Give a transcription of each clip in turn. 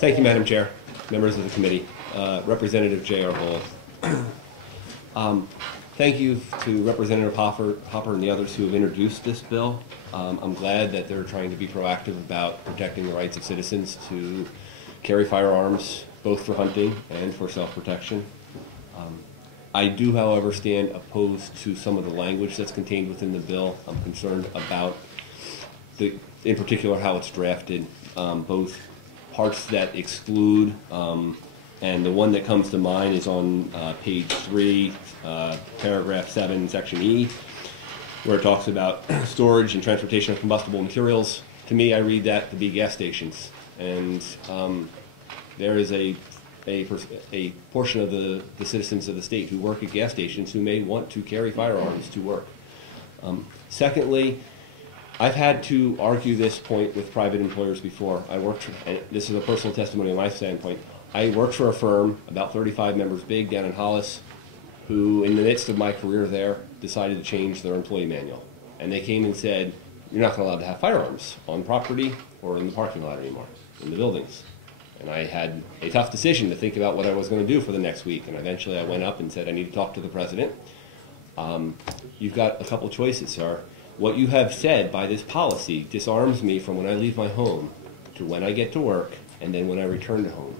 Thank you, Madam Chair, members of the committee, Representative JR Hoell. Thank you to Representative Hopper and the others who have introduced this bill. I'm glad that they're trying to be proactive about protecting the rights of citizens to carry firearms, both for hunting and for self-protection. I do, however, stand opposed to some of the language that's contained within the bill. I'm concerned about, in particular, how it's drafted, both parts that exclude, and the one that comes to mind is on page 3, paragraph 7, section E, where it talks about storage and transportation of combustible materials. To me, I read that to be gas stations, and there is a portion of the citizens of the state who work at gas stations who may want to carry firearms to work. Secondly, I've had to argue this point with private employers before. And this is a personal testimony on my standpoint. I worked for a firm, about 35 members big, down in Hollis, who, in the midst of my career there, decided to change their employee manual. And they came and said, you're not allowed to have firearms on property or in the parking lot anymore, in the buildings. And I had a tough decision to think about what I was going to do for the next week. And eventually I went up and said, I need to talk to the president. You've got a couple choices, sir. What you have said by this policy disarms me from when I leave my home to when I get to work and then when I return to home.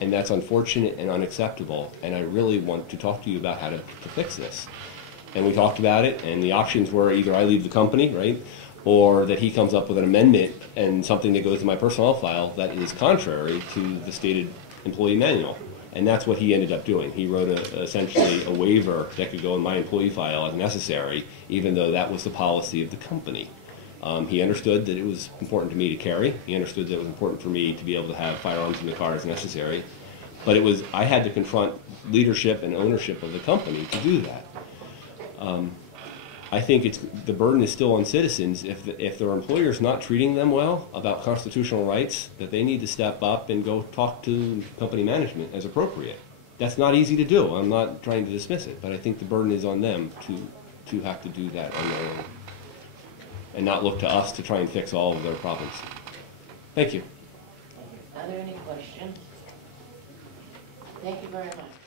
And that's unfortunate and unacceptable, and I really want to talk to you about how to fix this. And we talked about it, and the options were either I leave the company, right, or that he comes up with an amendment and something that goes to my personnel file that is contrary to the stated employee manual. And that's what he ended up doing. He wrote essentially a waiver that could go in my employee file as necessary, even though that was the policy of the company. He understood that it was important to me to carry. He understood that it was important for me to be able to have firearms in the car as necessary. But I had to confront leadership and ownership of the company to do that. I think the burden is still on citizens. If their employer's not treating them well about constitutional rights, that they need to step up and go talk to company management as appropriate. That's not easy to do. I'm not trying to dismiss it, but I think the burden is on them to have to do that on their own and not look to us to try and fix all of their problems. Thank you. Are there any questions? Thank you very much.